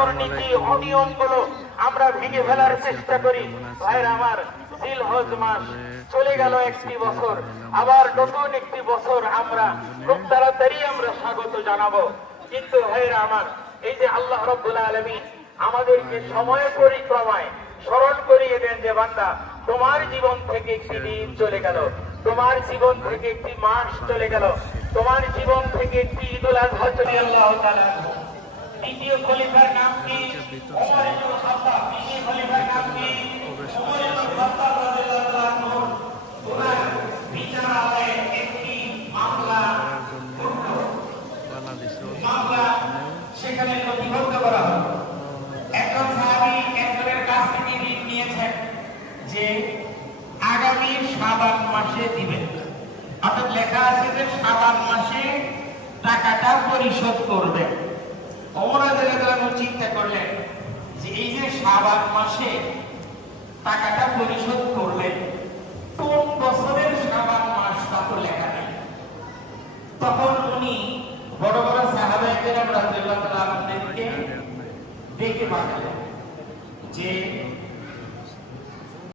দুর্নীতি অনিয়মগুলো আমরা ভেঙে ফেলার চেষ্টা করি। ভাইরা আমার, জিলহজ মাস চলে গেল একটি বছর, আবার নতুন একটি বছর আমরা খুব তাড়াতাড়ি আমরা স্বাগত জানাবো। কিন্তু ভাইরা আমার, এই যে আল্লাহ রাব্বুল আলামিন আমাদেরকে সময় পরিক্রমায় স্মরণ করিয়ে দেন যে বান্দা, তোমার জীবন থেকে একটি দিন চলে গেল, তোমার জীবন থেকে একটি মাস চলে গেল, তোমার জীবন থেকে একটি ঈদুল আজহা চলে গেল। আল্লাহ তাআলা দ্বিতীয় খলিফার নাম কি? ওমর ইবনে খাত্তাব। দ্বিতীয় খলিফার নাম কি? ওমর ইবনে খাত্তাব রাদিয়াল্লাহু আনহু। ওনার বিচারালয়ে একটি মামলা সেখানে নথিবদ্ধ করা হলো। একজন সাহাবী একজনের কাছ থেকে ঋণ নিয়েছেন যে আগামী শাবান মাসে দিবেন, অর্থাৎ লেখা আছে যে শাবান মাসে টাকাটা পরিশোধ করবেন। ওমর রাদিয়াল্লাহু আনহু চিন্তা করলেন যে এই যে শাবান মাসে টাকাটা পরিশোধ করলেন, কোন বছরের শাবান মাস তা তো লেখা নেই। তখন উনি বড় বড় সাহাবায়ে কেরাম রাদিয়াল্লাহু তাআলা আনহুকে ডেকে পাঠালেন যে